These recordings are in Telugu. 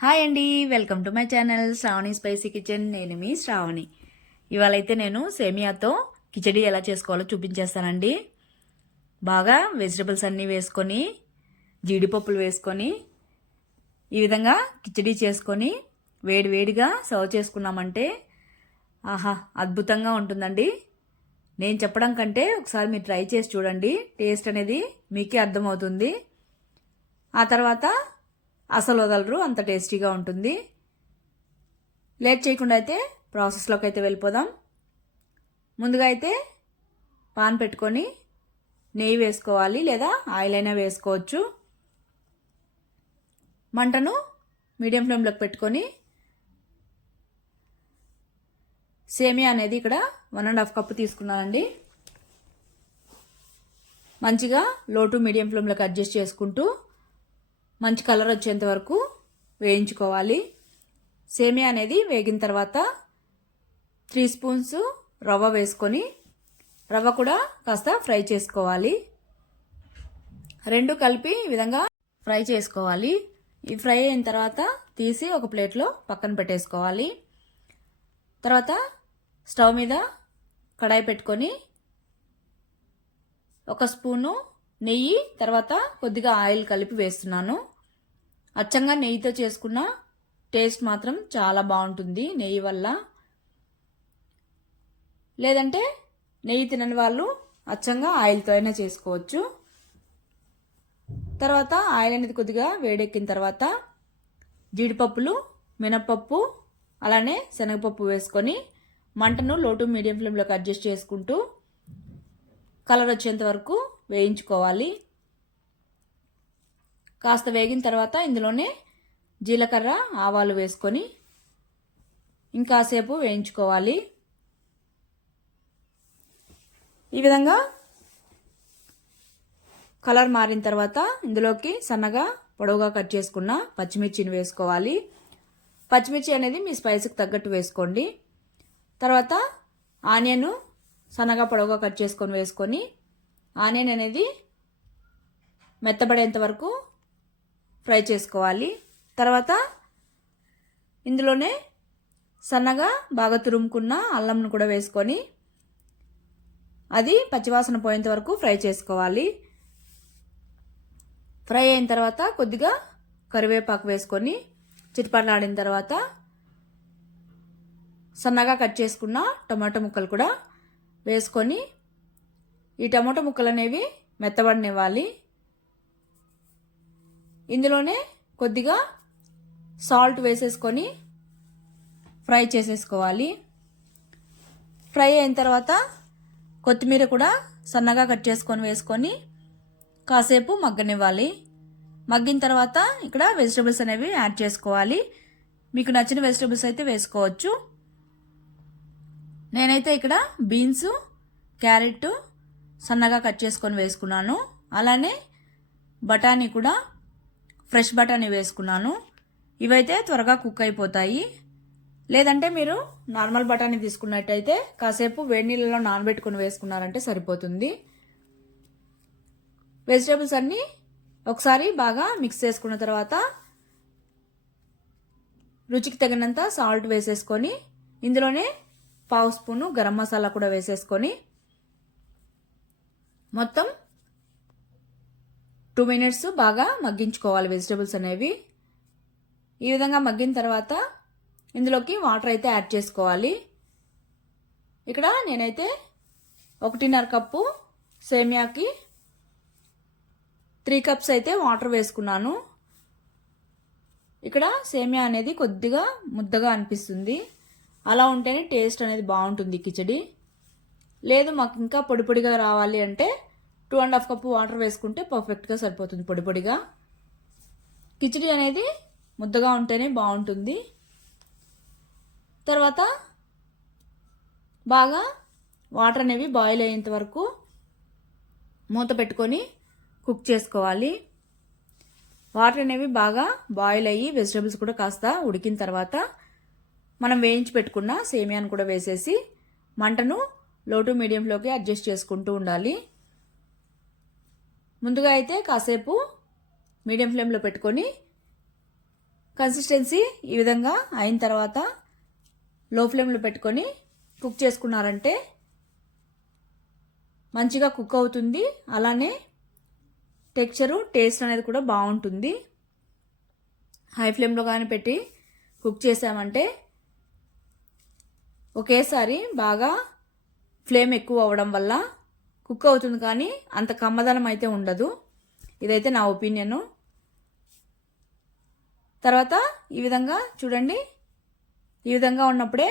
హాయ్ అండి, welcome to my channel Shravani spicy kitchen. నేను మీ శ్రావణి. ఇవాళైతే నేను సేమియాతో కిచడీ ఎలా చేసుకోవాలో చూపించేస్తానండి. బాగా వెజిటబుల్స్ అన్నీ వేసుకొని, జీడిపప్పులు వేసుకొని ఈ విధంగా కిచడీ చేసుకొని వేడివేడిగా సర్వ్ చేసుకున్నామంటే ఆహా అద్భుతంగా ఉంటుందండి. నేను చెప్పడం కంటే ఒకసారి మీరు ట్రై చేసి చూడండి. టేస్ట్ అనేది మీకే అర్థమవుతుంది. ఆ తర్వాత అసలు వదలరు, అంత టేస్టీగా ఉంటుంది. లేట్ చేయకుండా అయితే ప్రాసెస్లోకి అయితే వెళ్ళిపోదాం. ముందుగా అయితే పాన్ పెట్టుకొని నెయ్యి వేసుకోవాలి, లేదా ఆయిల్ అయినా వేసుకోవచ్చు. మంటను మీడియం ఫ్లేమ్లోకి పెట్టుకొని సేమియా అనేది ఇక్కడ 1.5 కప్పు తీసుకున్నానండి. మంచిగా లో టు మీడియం ఫ్లేమ్లోకి అడ్జస్ట్ చేసుకుంటూ మంచి కలర్ వచ్చేంత వరకు వేయించుకోవాలి. సేమియా అనేది వేగిన తర్వాత 3 స్పూన్స్ రవ్వ వేసుకొని రవ్వ కూడా కాస్త ఫ్రై చేసుకోవాలి. రెండు కలిపి ఈ విధంగా ఫ్రై చేసుకోవాలి. ఈ ఫ్రై అయిన తర్వాత తీసి ఒక ప్లేట్లో పక్కన పెట్టేసుకోవాలి. తర్వాత స్టవ్ మీద కడాయి పెట్టుకొని 1 స్పూను నెయ్యి, తర్వాత కొద్దిగా ఆయిల్ కలిపి వేస్తున్నాను. అచ్చంగా నెయ్యితో చేసుకున్న టేస్ట్ మాత్రం చాలా బాగుంటుంది నెయ్యి వల్ల. లేదంటే నెయ్యి తినని వాళ్ళు అచ్చంగా ఆయిల్తో అయినా చేసుకోవచ్చు. తర్వాత ఆయిల్ అనేది కొద్దిగా వేడెక్కిన తర్వాత జీడిపప్పులు, మినపప్పు, అలానే శనగపప్పు వేసుకొని మంటను లో టు మీడియం ఫ్లేమ్లోకి అడ్జస్ట్ చేసుకుంటూ కలర్ వచ్చేంత వరకు వేయించుకోవాలి. కాస్త వేగిన తర్వాత ఇందులోనే జీలకర్ర, ఆవాలు వేసుకొని ఇంకాసేపు వేయించుకోవాలి. ఈ విధంగా కలర్ మారిన తర్వాత ఇందులోకి సన్నగా పొడవుగా కట్ చేసుకున్న పచ్చిమిర్చిని వేసుకోవాలి. పచ్చిమిర్చి అనేది మీ స్పైస్కి తగ్గట్టు వేసుకోండి. తర్వాత ఆనియన్ సన్నగా పొడవుగా కట్ చేసుకొని వేసుకొని ఆనియన్ అనేది మెత్తబడేంత వరకు ఫ్రై చేసుకోవాలి. తర్వాత ఇందులోనే సన్నగా బాగా తురుముకున్న అల్లంను కూడా వేసుకొని అది పచ్చివాసన పోయేంత వరకు ఫ్రై చేసుకోవాలి. ఫ్రై అయిన తర్వాత కొద్దిగా కరివేపాకు వేసుకొని చిటపటలాడిన తర్వాత సన్నగా కట్ చేసుకున్న టమాటో ముక్కలు కూడా వేసుకొని ఈ టమాటో ముక్కలు అనేవి మెత్తబడనివ్వాలి. ఇందులోనే కొద్దిగా సాల్ట్ వేసేసుకొని ఫ్రై చేసేసుకోవాలి. ఫ్రై అయిన తర్వాత కొత్తిమీర కూడా సన్నగా కట్ చేసుకొని వేసుకొని కాసేపు మగ్గనివ్వాలి. మగ్గిన తర్వాత ఇక్కడ వెజిటబుల్స్ అనేవి యాడ్ చేసుకోవాలి. మీకు నచ్చిన వెజిటబుల్స్ అయితే వేసుకోవచ్చు. నేనైతే ఇక్కడ బీన్స్, క్యారెట్ సన్నగా కట్ చేసుకొని వేసుకున్నాను. అలానే బఠానీ కూడా ఫ్రెష్ బఠానీ వేసుకున్నాను. ఇవైతే త్వరగా కుక్ అయిపోతాయి. లేదంటే మీరు నార్మల్ బఠానీ తీసుకున్నట్టయితే కాసేపు వేడి నీళ్ళలో నానబెట్టుకుని వేసుకున్నారంటే సరిపోతుంది. వెజిటబుల్స్ అన్నీ ఒకసారి బాగా మిక్స్ చేసుకున్న తర్వాత రుచికి తగినంత సాల్ట్ వేసేసుకొని ఇందులోనే 1/2 స్పూను గరం మసాలా కూడా వేసేసుకొని మొత్తం 2 మినిట్స్ బాగా మగ్గించుకోవాలి వెజిటబుల్స్ అనేవి. ఈ విధంగా మగ్గిన తర్వాత ఇందులోకి వాటర్ అయితే యాడ్ చేసుకోవాలి. ఇక్కడ నేనైతే 1.5 కప్పు సేమియాకి 3 కప్స్ అయితే వాటర్ వేసుకున్నాను. ఇక్కడ సేమియా అనేది కొద్దిగా ముద్దగా అనిపిస్తుంది. అలా ఉంటేనే టేస్ట్ అనేది బాగుంటుంది కిచడీ. లేదు మాకు ఇంకా పొడి పొడిగా రావాలి అంటే 2.5 కప్పు వాటర్ వేసుకుంటే పర్ఫెక్ట్గా సరిపోతుంది. పొడి పొడిగా కిచడీ అనేది ముద్దగా ఉంటేనే బాగుంటుంది. తర్వాత బాగా వాటర్ అనేవి బాయిల్ అయ్యేంత వరకు మూత పెట్టుకొని కుక్ చేసుకోవాలి. వాటర్ అనేవి బాగా బాయిల్ అయ్యి వెజిటబుల్స్ కూడా కాస్త ఉడికిన తర్వాత మనం వేయించి పెట్టుకున్న సేమియాను కూడా వేసేసి మంటను లో టు మీడియంలోకి అడ్జస్ట్ చేసుకుంటూ ఉండాలి. ముందుగా అయితే కాసేపు మీడియం ఫ్లేమ్లో పెట్టుకొని కన్సిస్టెన్సీ ఈ విధంగా అయిన తర్వాత లో ఫ్లేమ్లో పెట్టుకొని కుక్ చేసుకున్నారంటే మంచిగా కుక్ అవుతుంది. అలానే టెక్స్చరు టేస్ట్ అనేది కూడా బాగుంటుంది. హై ఫ్లేమ్లో కానీ పెట్టి కుక్ చేసామంటే ఒకేసారి బాగా ఫ్లేమ్ ఎక్కువ అవ్వడం వల్ల కుక్ అవుతుంది, కానీ అంత కమ్మదనం అయితే ఉండదు. ఇదైతే నా ఒపీనియను. తర్వాత ఈ విధంగా చూడండి, ఈ విధంగా ఉన్నప్పుడే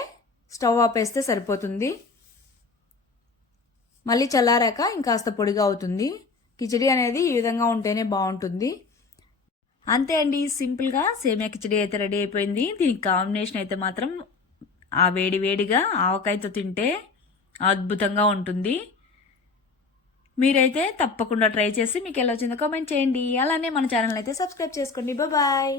స్టవ్ ఆపేస్తే సరిపోతుంది. మళ్ళీ చల్లారాక ఇంకాస్త పొడిగా అవుతుంది. కిచడీ అనేది ఈ విధంగా ఉంటేనే బాగుంటుంది. అంతే అండి, సింపుల్గా సేమియా కిచడీ అయితే రెడీ అయిపోయింది. దీనికి కాంబినేషన్ అయితే మాత్రం ఆ వేడి వేడిగా ఆవకాయతో తింటే అద్భుతంగా ఉంటుంది. మీరైతే తప్పకుండా ట్రై చేసి మీకు ఎలా వచ్చిందో కామెంట్ చేయండి. అలానే మన ఛానల్ అయితే సబ్స్క్రైబ్ చేసుకోండి. బాయ్.